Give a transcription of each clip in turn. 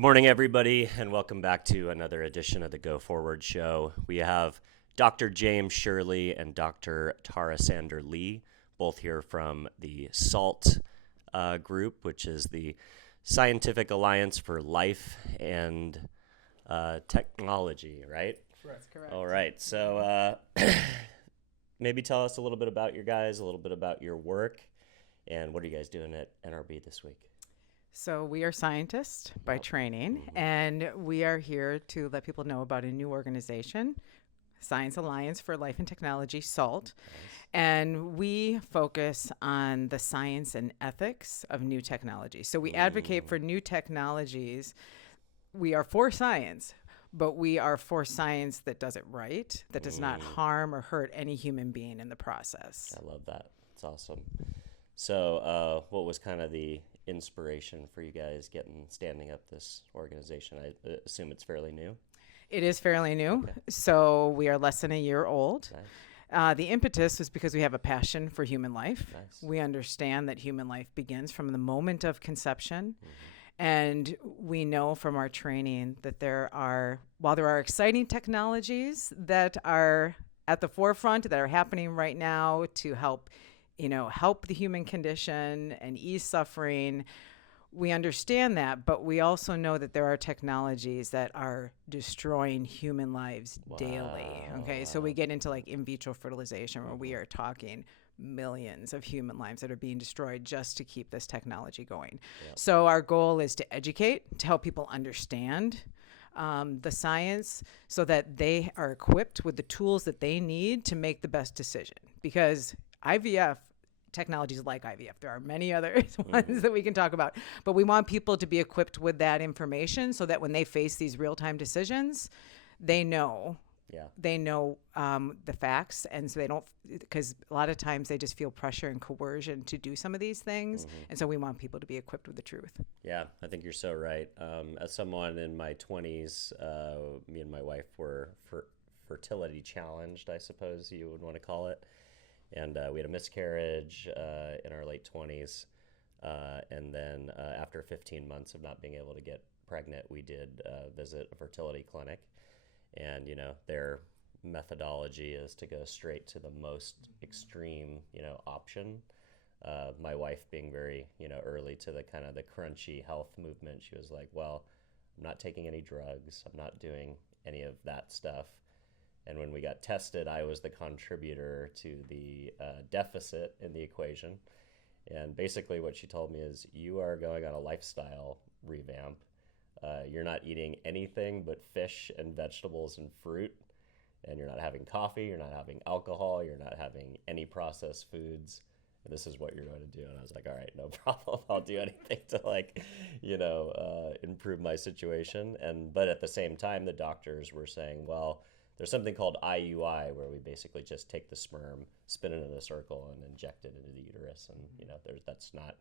Good morning, everybody, and welcome back to another edition of the Go Forward Show. We have Dr. James Sherley and Dr. Tara Sander Lee, both here from the SALT group, which is the Scientific Alliance for Life and Technology, right? That's correct. All right, so maybe tell us a little bit about your guys, a little bit about your work, and what are you guys doing at NRB this week? So we are scientists by training, and we are here to let people know about a new organization, Science Alliance for Life and Technology, SALT. And we focus on the science and ethics of new technology. So we advocate for new technologies. We are for science, but we are for science that does it right, that does not harm or hurt any human being in the process. I love that. It's awesome. So what was kind of the inspiration for you guys standing up this organization? I assume it's fairly new. It is fairly new. Okay. So we are less than a year old. Nice. The impetus is because we have a passion for human life. Nice. We understand that human life begins from the moment of conception. And we know from our training that while there are exciting technologies that are at the forefront, that are happening right now to help the human condition and ease suffering. We understand that, but we also know that there are technologies that are destroying human lives daily. Okay, so we get into like in vitro fertilization, where we are talking millions of human lives that are being destroyed just to keep this technology going. Yep. So our goal is to educate, to help people understand the science so that they are equipped with the tools that they need to make the best decision. Because IVF, technologies like IVF, there are many other ones that we can talk about, but we want people to be equipped with that information so that when they face these real-time decisions, they know the facts, and so they don't, because a lot of times they just feel pressure and coercion to do some of these things, and so we want people to be equipped with the truth. Yeah, I think you're so right. As someone in my 20s, me and my wife were fertility challenged, I suppose you would want to call it. And we had a miscarriage in our late 20s. And then after 15 months of not being able to get pregnant, we did visit a fertility clinic. And, their methodology is to go straight to the most extreme, option. My wife being very, early to the kind of the crunchy health movement, she was like, well, I'm not taking any drugs. I'm not doing any of that stuff. And when we got tested, I was the contributor to the deficit in the equation. And basically what she told me is, you are going on a lifestyle revamp. You're not eating anything but fish and vegetables and fruit. And you're not having coffee. You're not having alcohol. You're not having any processed foods. And this is what you're going to do. And I was like, all right, no problem. I'll do anything to improve my situation. But at the same time, the doctors were saying, well, there's something called IUI, where we basically just take the sperm, spin it in a circle, and inject it into the uterus. And that's not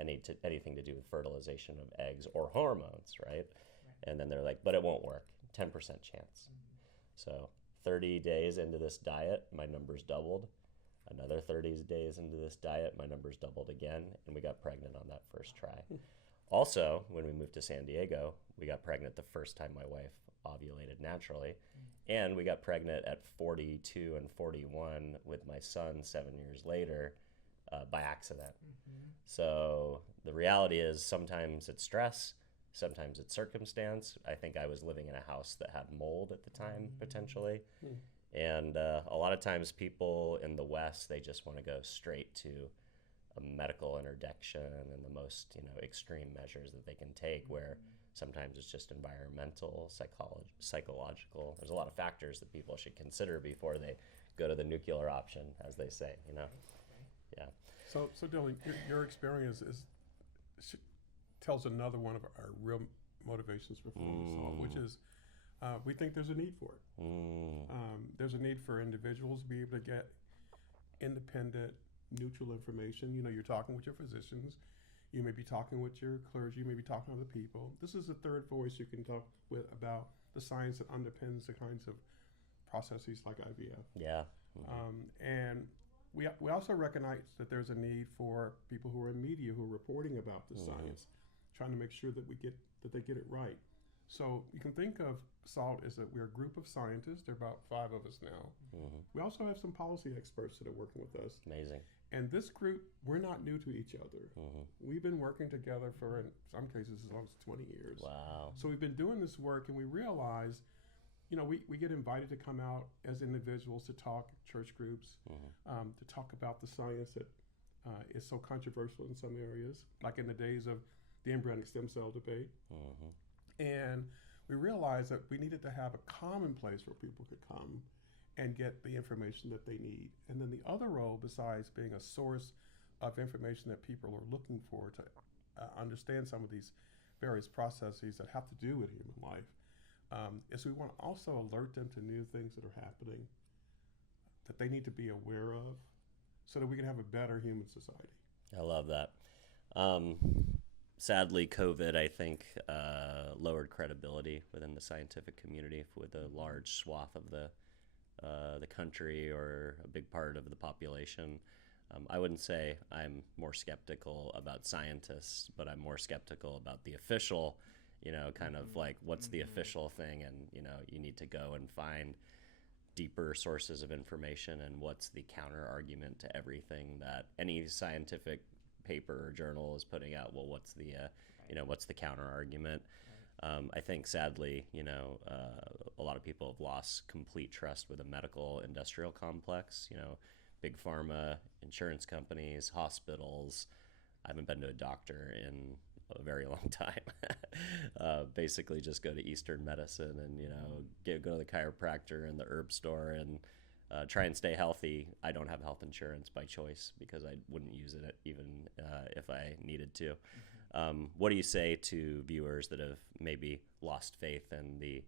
anything to do with fertilization of eggs or hormones, right? And then they're like, but it won't work. 10% chance. So 30 days into this diet, my numbers doubled. Another 30 days into this diet, my numbers doubled again, and we got pregnant on that first try. Also, when we moved to San Diego, we got pregnant the first time my wife ovulated naturally. And we got pregnant at 42 and 41 with my son 7 years later by accident. So the reality is, sometimes it's stress, sometimes it's circumstance. I think I was living in a house that had mold at the time, potentially. And a lot of times people in the West, they just want to go straight to a medical interdiction and the most extreme measures that they can take, where sometimes it's just environmental, psychological. There's a lot of factors that people should consider before they go to the nuclear option, as they say, Yeah. So Dylan, your experience tells another one of our real motivations for forming SALT, which is we think there's a need for it. There's a need for individuals to be able to get independent, neutral information. You're talking with your physicians. You may be talking with your clergy. You may be talking to other people. This is the third voice you can talk with about the science that underpins the kinds of processes like IVF. Yeah. And we also recognize that there's a need for people who are in media who are reporting about the science, trying to make sure that we get that they get it right. So you can think of SALT as that we're a group of scientists. There are about 5 of us now. We also have some policy experts that are working with us. Amazing. And this group, we're not new to each other. We've been working together for, in some cases, as long as 20 years. Wow. So we've been doing this work, and we realize, we get invited to come out as individuals to talk at church groups, to talk about the science that is so controversial in some areas, like in the days of the embryonic stem cell debate. And we realized that we needed to have a common place where people could come and get the information that they need. And then the other role, besides being a source of information that people are looking for to understand some of these various processes that have to do with human life, is we want to also alert them to new things that are happening that they need to be aware of so that we can have a better human society. I love that. Sadly, COVID, I think, lowered credibility within the scientific community with a large swath of the country or a big part of the population. I wouldn't say I'm more skeptical about scientists, but I'm more skeptical about the official, kind of like what's the official thing, and you need to go and find deeper sources of information and what's the counter argument to everything that any scientific paper or journal is putting out. Well, what's the what's the counter argument? I think sadly, a lot of people have lost complete trust with the medical industrial complex. Big pharma, insurance companies, hospitals. I haven't been to a doctor in a very long time. Basically, just go to Eastern medicine and go to the chiropractor and the herb store and try and stay healthy. I don't have health insurance by choice because I wouldn't use it even if I needed to. What do you say to viewers that have maybe lost faith in the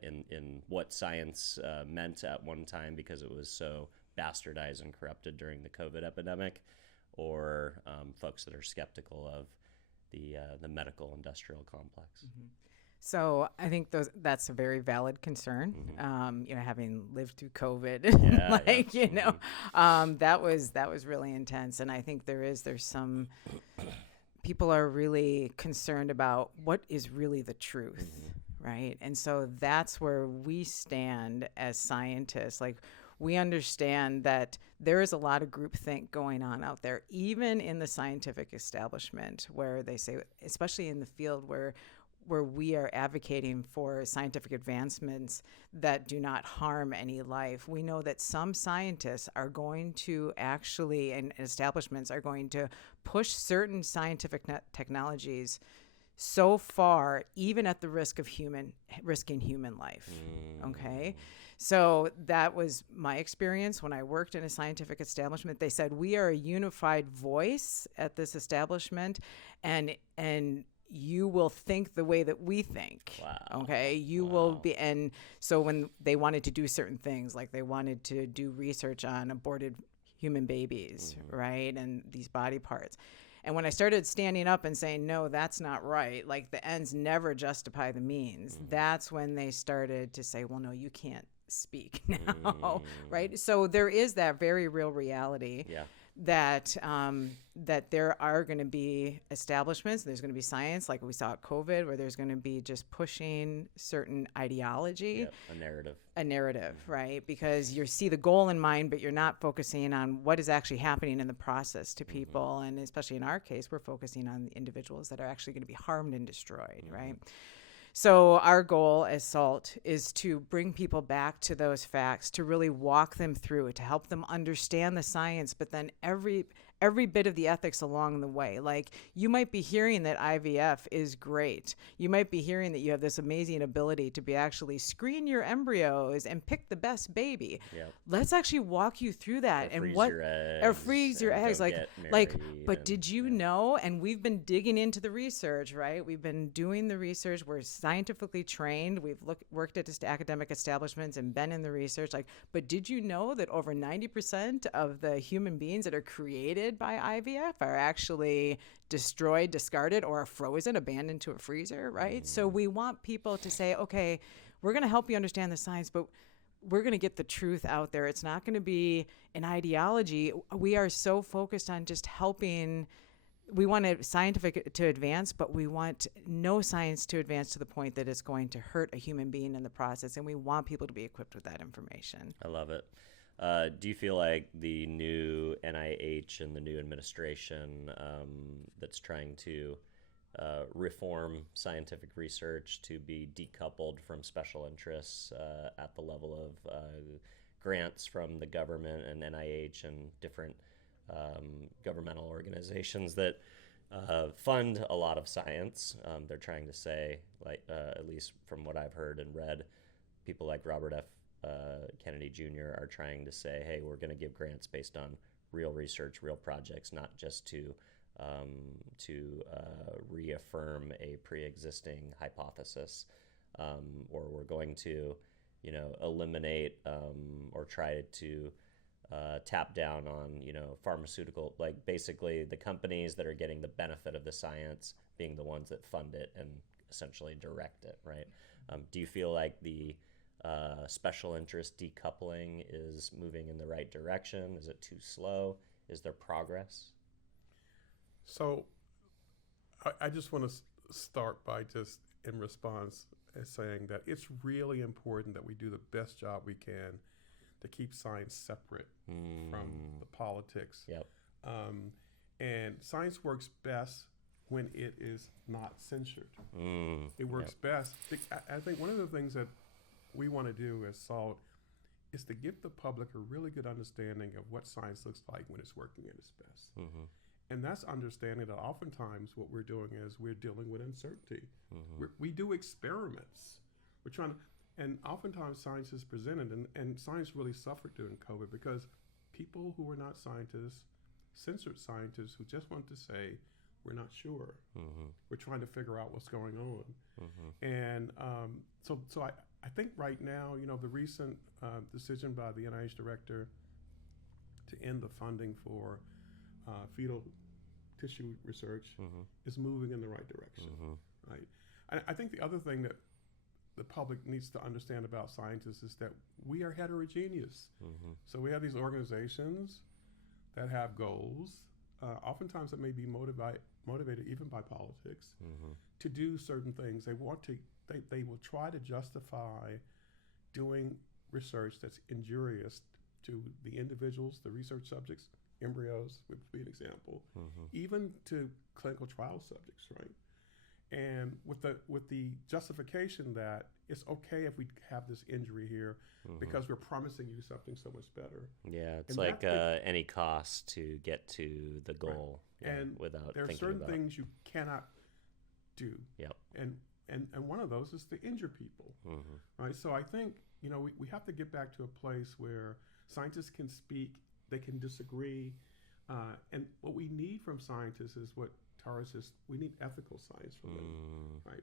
in what science meant at one time because it was so bastardized and corrupted during the COVID epidemic, or folks that are skeptical of the medical industrial complex? So I think that's a very valid concern. Having lived through COVID, that was really intense. And I think there's some people are really concerned about what is really the truth, right? And so that's where we stand as scientists. Like, we understand that there is a lot of groupthink going on out there, even in the scientific establishment, where they say, especially in the field where we are advocating for scientific advancements that do not harm any life. We know that some scientists are going to actually, and establishments are going to push certain scientific technologies so far, even at the risk of risking human life. Okay. So that was my experience when I worked in a scientific establishment. They said, we are a unified voice at this establishment, and you will think the way that we think. Wow. Okay. You will be. And so when they wanted to do certain things, like they wanted to do research on aborted human babies, right? And these body parts. And when I started standing up and saying, no, that's not right, like the ends never justify the means, that's when they started to say, well, no, you can't speak now, right? So there is that very real reality that there are going to be establishments, there's going to be science, like we saw at COVID, where there's going to be just pushing certain ideology. A narrative, right? Because you see the goal in mind, but you're not focusing on what is actually happening in the process to people. And especially in our case, we're focusing on the individuals that are actually going to be harmed and destroyed, right? So our goal as SALT is to bring people back to those facts, to really walk them through it, to help them understand the science, but then every bit of the ethics along the way. Like, you might be hearing that IVF is great. You might be hearing that you have this amazing ability to actually screen your embryos and pick the best baby. Let's actually walk you through that or freeze your eggs. But did you know? And we've been digging into the research, right? We've been doing the research. We're scientifically trained. We've worked at academic establishments and been in the research. But did you know that over 90% of the human beings that are created by IVF are actually destroyed, discarded, or frozen, abandoned to a freezer, right? So we want people to say, okay, we're going to help you understand the science, but we're going to get the truth out there. It's not going to be an ideology. We are so focused on just helping we want scientific to advance, but we want no science to advance to the point that it's going to hurt a human being in the process. And we want people to be equipped with that information. I love it. Do you feel like the new NIH and the new administration that's trying to reform scientific research to be decoupled from special interests at the level of grants from the government and NIH and different governmental organizations that fund a lot of science? They're trying to say, like, at least from what I've heard and read, people like Robert F. Kennedy Jr. are trying to say, hey, we're going to give grants based on real research, real projects, not just to reaffirm a pre-existing hypothesis, or we're going to, eliminate or try to tap down on, pharmaceutical, like basically the companies that are getting the benefit of the science being the ones that fund it and essentially direct it, right? Do you feel like the special interest decoupling is moving in the right direction? Is it too slow? Is there progress? So I just want to start by just in response as saying that it's really important that we do the best job we can to keep science separate from the politics. Yep. And science works best when it is not censored. It works best. I think one of the things that we want to do as SALT is to give the public a really good understanding of what science looks like when it's working at its best. And that's understanding that oftentimes what we're doing is we're dealing with uncertainty. We do experiments. We're trying to, and oftentimes science is presented, and science really suffered during COVID because people who were not scientists censored scientists who just wanted to say, we're not sure. We're trying to figure out what's going on. And so I think right now, the recent decision by the NIH director to end the funding for fetal tissue research is moving in the right direction, right? And I think the other thing that the public needs to understand about scientists is that we are heterogeneous. So we have these organizations that have goals, oftentimes that may be motivated even by politics, to do certain things. They will try to justify doing research that's injurious to the individuals, the research subjects, embryos would be an example, even to clinical trial subjects, right? And with the justification that it's okay if we have this injury here because we're promising you something so much better. Yeah, it's And like any cost to get to the goal, and without there are thinking certain about. things you cannot do. Yep. And one of those is to injure people, right? So I think we have to get back to a place where scientists can speak, they can disagree, and what we need from scientists is what Tara says, we need ethical science from them, right?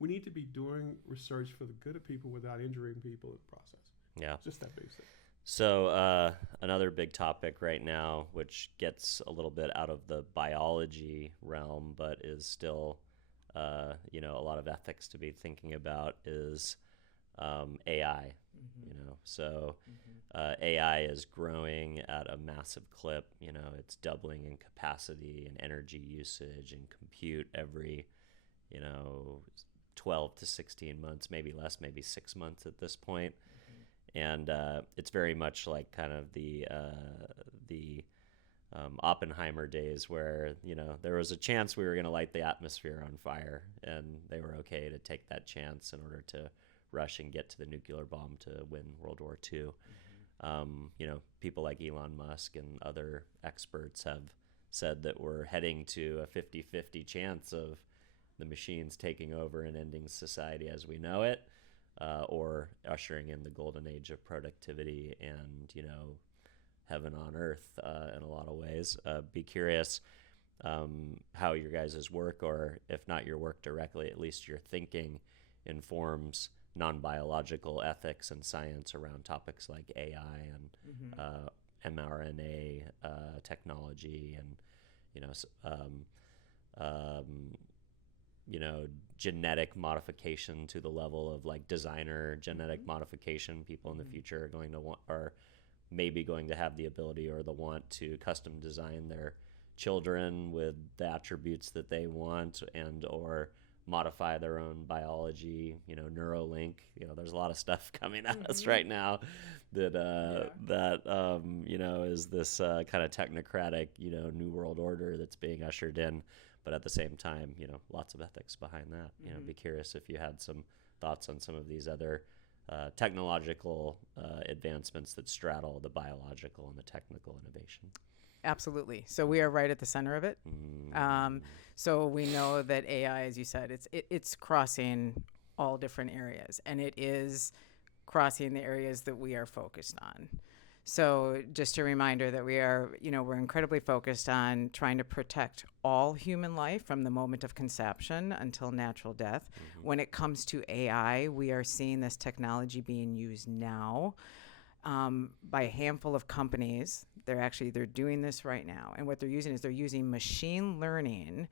We need to be doing research for the good of people without injuring people in the process. Yeah. Just that basic. So another big topic right now, which gets a little bit out of the biology realm, but is still, a lot of ethics to be thinking about, is AI. So AI is growing at a massive clip. It's doubling in capacity and energy usage and compute every, 12 to 16 months, maybe less, maybe 6 months at this point. And it's very much like kind of the Oppenheimer days where, there was a chance we were going to light the atmosphere on fire, and they were okay to take that chance in order to rush and get to the nuclear bomb to win World War II. People like Elon Musk and other experts have said that we're heading to a 50-50 chance of the machines taking over and ending society as we know it, or ushering in the golden age of productivity and, heaven on earth in a lot of ways. Be curious how your guys' work, or if not your work directly, at least your thinking, informs non-biological ethics and science around topics like AI and mRNA technology and genetic modification to the level of like designer genetic modification. People in the future are going to want, or maybe going to have the ability or the want to custom design their children with the attributes that they want, and or modify their own biology. Neuralink. There's a lot of stuff coming at us right now that is this kind of technocratic new world order that's being ushered in. But at the same time, lots of ethics behind that. Be curious if you had some thoughts on some of these other technological advancements that straddle the biological and the technical innovation. Absolutely. So we are right at the center of it. So we know that AI, as you said, it's crossing all different areas, and it is crossing the areas that we are focused on. So just a reminder that we're incredibly focused on trying to protect all human life from the moment of conception until natural death. When it comes to AI, we are seeing this technology being used now by a handful of companies. They're doing this right now. And what they're using machine learning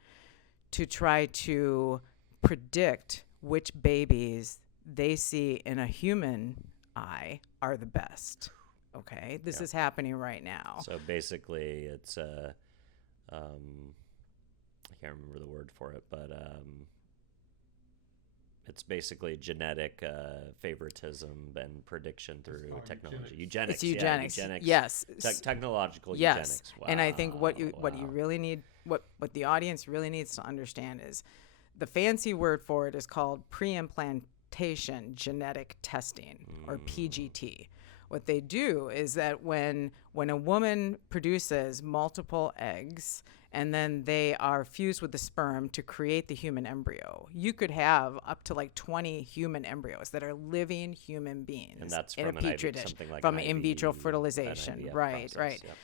to try to predict which babies they see in a human eye are the best. Okay, this is happening right now. So basically, it's I can't remember the word for it, but it's basically genetic favoritism and prediction through technology. Eugenics. It's eugenics. Eugenics. Yes. Technological yes. eugenics. Wow. And I think what you really need, what the audience really needs to understand is the fancy word for it is called pre-implantation genetic testing, or PGT. What they do is that when a woman produces multiple eggs and then they are fused with the sperm to create the human embryo, you could have up to like 20 human embryos that are living human beings. And that's in from a petri dish, something like from an in vitro IVF fertilization. Right, process, right. Yep.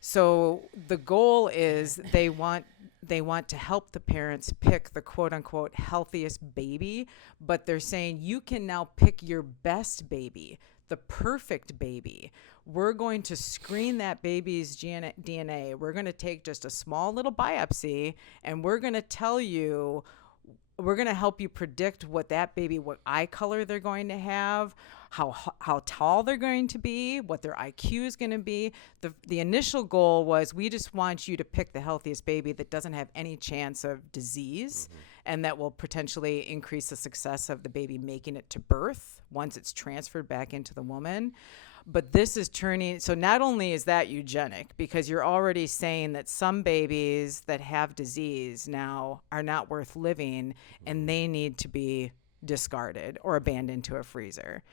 So the goal is they want to help the parents pick the quote unquote healthiest baby, but they're saying you can now pick your best baby, the perfect baby. We're going to screen that baby's DNA. We're going to take just a small little biopsy, and we're going to help you predict what eye color they're going to have, how tall they're going to be, what their IQ is going to be. The initial goal was, we just want you to pick the healthiest baby that doesn't have any chance of disease, and that will potentially increase the success of the baby making it to birth once it's transferred back into the woman. But this is so not only is that eugenic, because you're already saying that some babies that have disease now are not worth living and they need to be discarded or abandoned to a freezer.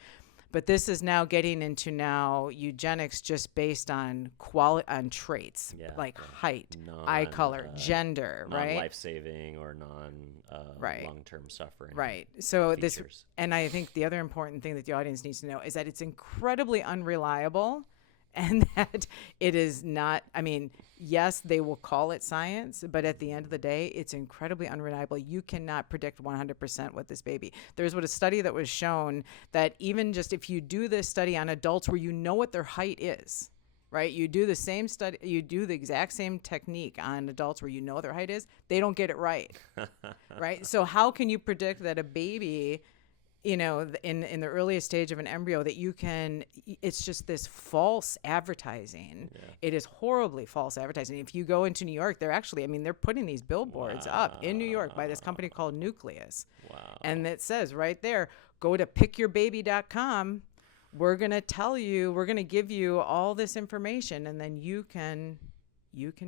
But this is now getting into eugenics just based on traits, like height, eye color, gender, right? Non-life-saving or long-term suffering. Right. So features. And I think the other important thing that the audience needs to know is that it's incredibly unreliable, and that it is not, yes, they will call it science, but at the end of the day, it's incredibly unreliable. You cannot predict 100% what this baby. There's a study that was shown that even just if you do this study on adults where you know what their height is, right? You do the same study, you do the exact same technique on adults where you know their height is, they don't get it right, right? So how can you predict that a baby, in the earliest stage of an embryo, that it's just this false advertising. Yeah. It is horribly false advertising. If you go into New York, they're putting these billboards up in New York by this company called Nucleus. Wow. And it says right there, go to pickyourbaby.com. We're going to give you all this information, and then you can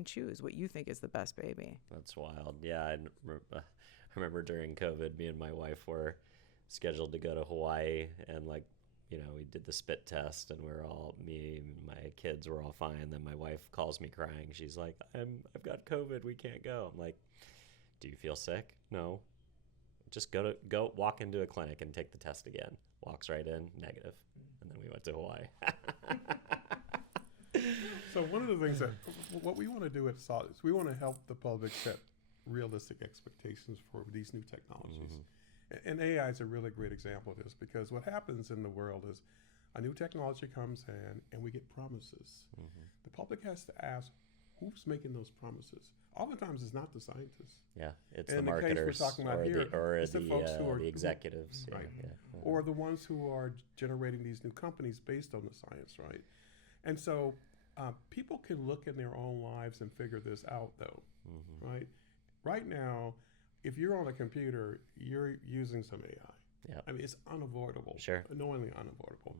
choose what you think is the best baby. That's wild. Yeah. I remember during COVID, me and my wife were scheduled to go to Hawaii, and we did the spit test, and me and my kids were all fine. Then my wife calls me crying. She's like, I've got COVID. We can't go. I'm like, do you feel sick? No. Just go walk into a clinic and take the test again. Walks right in, negative. And then we went to Hawaii. So one of the things that what we want to do at SALT is we want to help the public set realistic expectations for these new technologies. And AI is a really great example of this, because what happens in the world is a new technology comes in and we get promises. The public has to ask, who's making those promises? Oftentimes it's not the scientists. Yeah, it's in the marketers, case we're talking about or the folks who are the executives. Right. Yeah. Or the ones who are generating these new companies based on the science, right? And so People can look in their own lives and figure this out, though, right? Right now, if you're on a computer, you're using some AI. Yeah. I mean, it's unavoidable. Sure. Annoyingly unavoidable.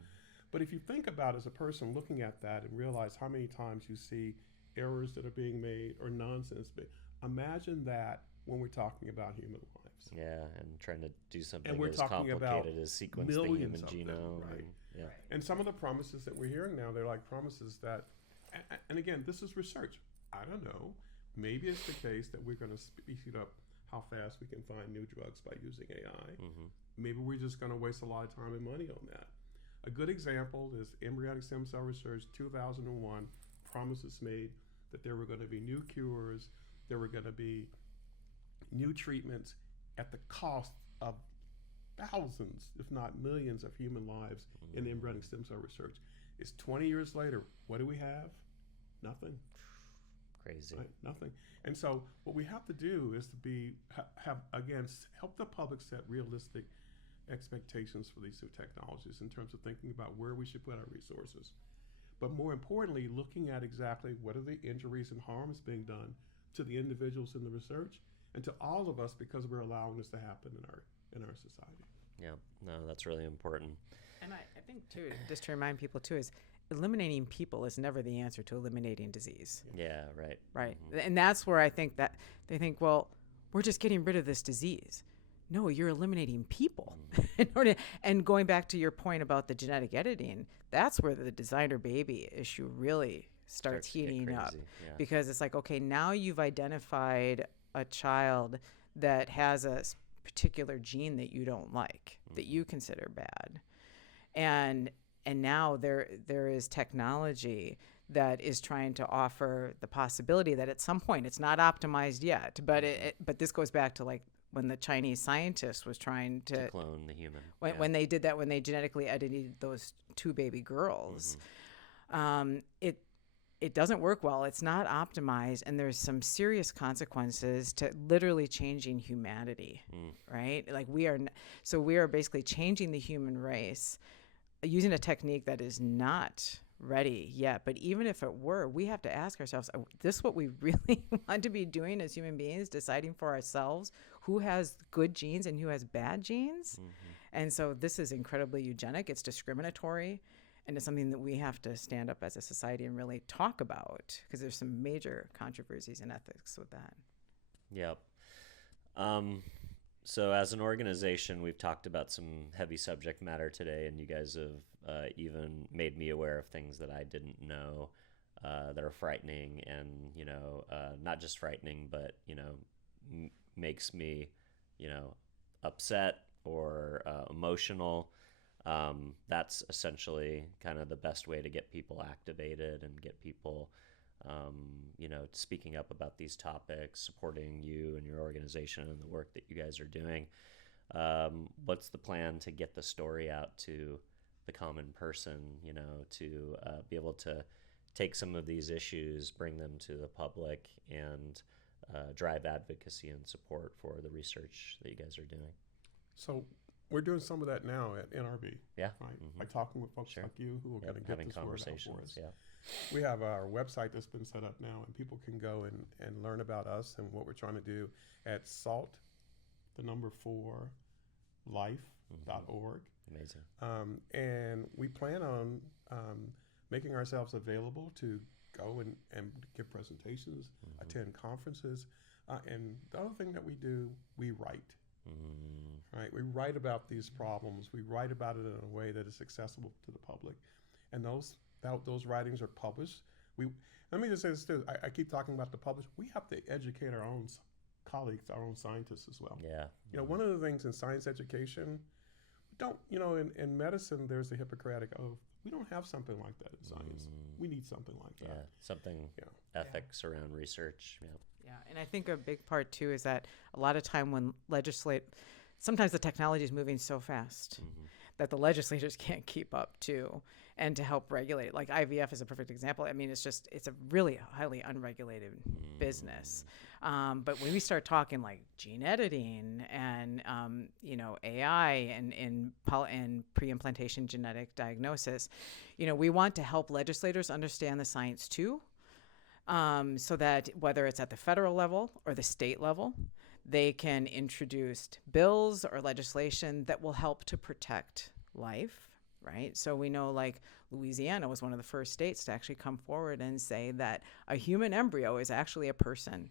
But if you think about as a person looking at that and realize how many times you see errors that are being made or nonsense, imagine that when we're talking about human lives. Yeah, and trying to do something And we're as talking about complicated as sequence the millions human of them, genome. right? And, yeah. And some of the promises that we're hearing now, they're like promises that, and again, this is research. I don't know. Maybe it's the case that we're going to speed up how fast we can find new drugs by using AI. Maybe we're just going to waste a lot of time and money on that. A good example is embryonic stem cell research, 2001, promises made that there were going to be new cures, there were going to be new treatments at the cost of thousands, if not millions, of human lives in embryonic stem cell research. It's 20 years later. What do we have? Nothing. Crazy. Right? Nothing. And so what we have to do is to help the public set realistic expectations for these new technologies in terms of thinking about where we should put our resources. But more importantly, looking at exactly what are the injuries and harms being done to the individuals in the research and to all of us because we're allowing this to happen in our society. Yeah, no, that's really important. And I think, too, just to remind people, too, is eliminating people is never the answer to eliminating disease. Yeah, right. Right. And that's where I think that they think, well, we're just getting rid of this disease. No, you're eliminating people. And going back to your point about the genetic editing, that's where the designer baby issue really starts to get heating up. crazy, yeah. Because it's like, okay, now you've identified a child that has a particular gene that you don't like, that you consider bad. And now there is technology that is trying to offer the possibility that at some point, it's not optimized yet, but this goes back to like when the Chinese scientist was trying to clone the human. when they did that, when they genetically edited those 2 baby girls. It doesn't work well. It's not optimized, and there's some serious consequences to literally changing humanity, right? Like we are basically changing the human race using a technique that is not ready yet. But even if it were, we have to ask ourselves, is this what we really want to be doing as human beings, deciding for ourselves who has good genes and who has bad genes? And so this is incredibly eugenic. It's discriminatory. And it's something that we have to stand up as a society and really talk about, because there's some major controversies in ethics with that. Yep. So as an organization, we've talked about some heavy subject matter today, and you guys have even made me aware of things that I didn't know that are frightening, and, not just frightening, but, makes me, upset or emotional. That's essentially kind of the best way to get people activated and get people, speaking up about these topics, supporting you and your organization and the work that you guys are doing. What's the plan to get the story out to the common person, to be able to take some of these issues, bring them to the public, and drive advocacy and support for the research that you guys are doing? So we're doing some of that now at NRB. Yeah. Right. By talking with folks like you who are going to get having this word out conversations. for us. Yeah. We have our website that's been set up now, and people can go and learn about us and what we're trying to do at salt4life.org. Amazing. And we plan on making ourselves available to go and give presentations, attend conferences. And the other thing that we do, we write. Right? We write about these problems. We write about it in a way that is accessible to the public. And those writings are published. Let me just say this too. I keep talking about the published. We have to educate our own colleagues, our own scientists as well. Yeah. One of the things in science education, in medicine, there's the Hippocratic Oath. We don't have something like that in science. We need something like that. Yeah. Something ethics around research. Yeah. Yeah, and I think a big part too is that a lot of time when sometimes the technology is moving so fast that the legislators can't keep up too. and to help regulate. Like IVF is a perfect example. I mean, it's a really highly unregulated business. But when we start talking like gene editing and, AI and pre-implantation genetic diagnosis, we want to help legislators understand the science too, so that whether it's at the federal level or the state level, they can introduce bills or legislation that will help to protect life, right? So we know like Louisiana was one of the first states to actually come forward and say that a human embryo is actually a person.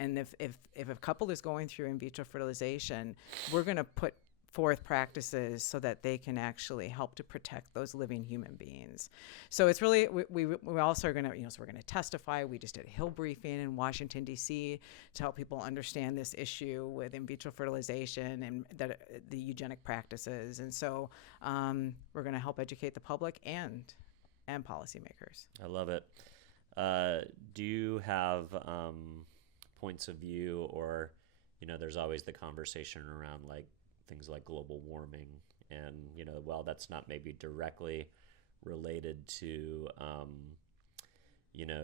And if a couple is going through in vitro fertilization, we're going to put forth practices so that they can actually help to protect those living human beings. So it's really, we also are going to, so we're going to testify. We just did a Hill briefing in Washington, D.C. to help people understand this issue with in vitro fertilization and the eugenic practices. And so we're going to help educate the public and policymakers. I love it. Do you have points of view, or, there's always the conversation around like things like global warming, and while that's not maybe directly related to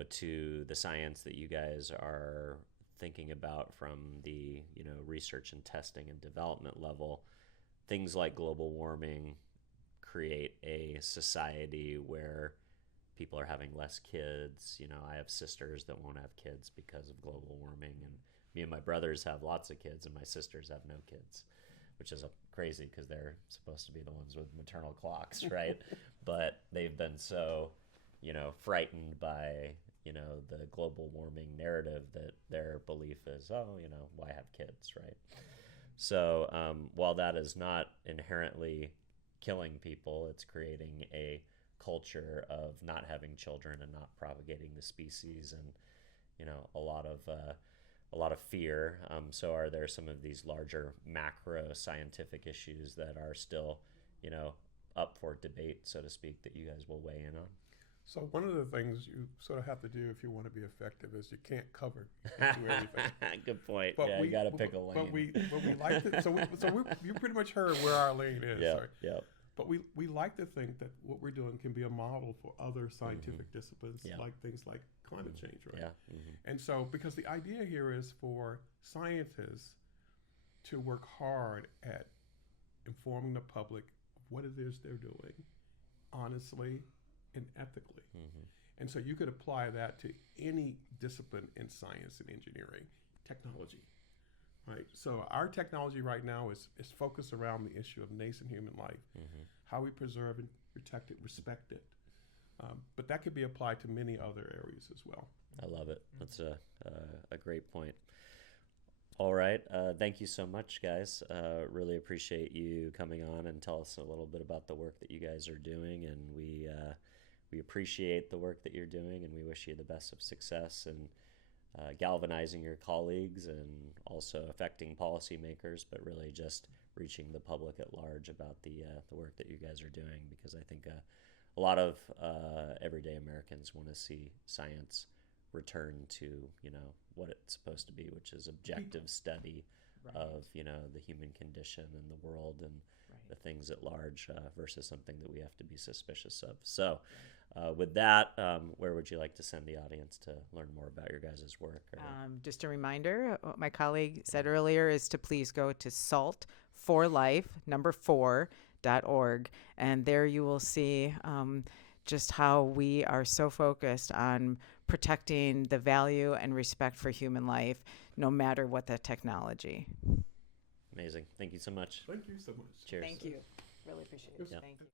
to the science that you guys are thinking about from the research and testing and development level, things like global warming create a society where people are having less kids. I have sisters that won't have kids because of global warming, and me and my brothers have lots of kids, and my sisters have no kids, which is crazy because they're supposed to be the ones with maternal clocks, right? But they've been so, frightened by, the global warming narrative that their belief is, why have kids, right? So while that is not inherently killing people, it's creating a culture of not having children and not propagating the species, and, a lot of fear. So are there some of these larger macro scientific issues that are still, up for debate, so to speak, that you guys will weigh in on? So one of the things you sort of have to do if you want to be effective is you can't cover everything. Good point. But you got to pick a lane. But we like to. You pretty much heard where our lane is. Yeah. Right? Yep. But we like to think that what we're doing can be a model for other scientific disciplines, like things like climate change, right? Yeah. Mm-hmm. And so, because the idea here is for scientists to work hard at informing the public of what it is they're doing, honestly and ethically. Mm-hmm. And so you could apply that to any discipline in science and engineering, technology, right? So our technology right now is focused around the issue of nascent human life, how we preserve and protect it, respect it. But that could be applied to many other areas as well. I love it. That's a great point. All right. Thank you so much, guys. Really appreciate you coming on and tell us a little bit about the work that you guys are doing. And we appreciate the work that you're doing, and we wish you the best of success in galvanizing your colleagues and also affecting policymakers, but really just reaching the public at large about the work that you guys are doing, because I think a lot of everyday Americans want to see science return to what it's supposed to be, which is objective study of the human condition and the world and the things at large, versus something that we have to be suspicious of. So with that, where would you like to send the audience to learn more about your guys' work? Just a reminder, what my colleague said earlier is to please go to saltforlife4.org, and there you will see just how we are so focused on protecting the value and respect for human life, no matter what the technology. Amazing. Thank you so much. Thank you so much. Cheers. Thank you. Really appreciate it. Yep. Thank you.